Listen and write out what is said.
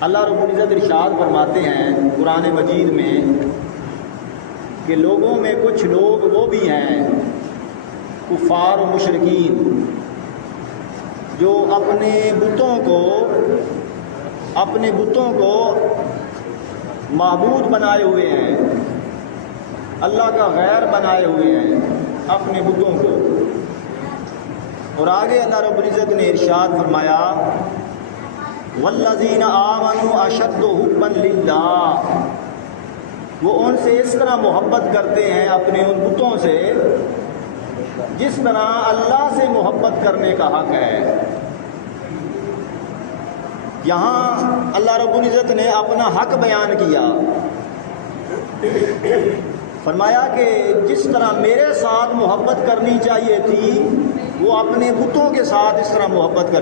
اللہ رب العزت ارشاد فرماتے ہیں قرآن مجید میں کہ لوگوں میں کچھ لوگ وہ بھی ہیں کفار و مشرکین جو اپنے بتوں کو معبود بنائے ہوئے ہیں، اللہ کا غیر بنائے ہوئے ہیں اپنے بتوں کو۔ اور آگے اللہ رب العزت نے ارشاد فرمایا والذین آمنوا اشد حبا للہ، وہ ان سے اس طرح محبت کرتے ہیں اپنے ان بتوں سے جس طرح اللہ سے محبت کرنے کا حق ہے۔ یہاں اللہ رب العزت نے اپنا حق بیان کیا، فرمایا کہ جس طرح میرے ساتھ محبت کرنی چاہیے تھی وہ اپنے بتوں کے ساتھ اس طرح محبت کرتے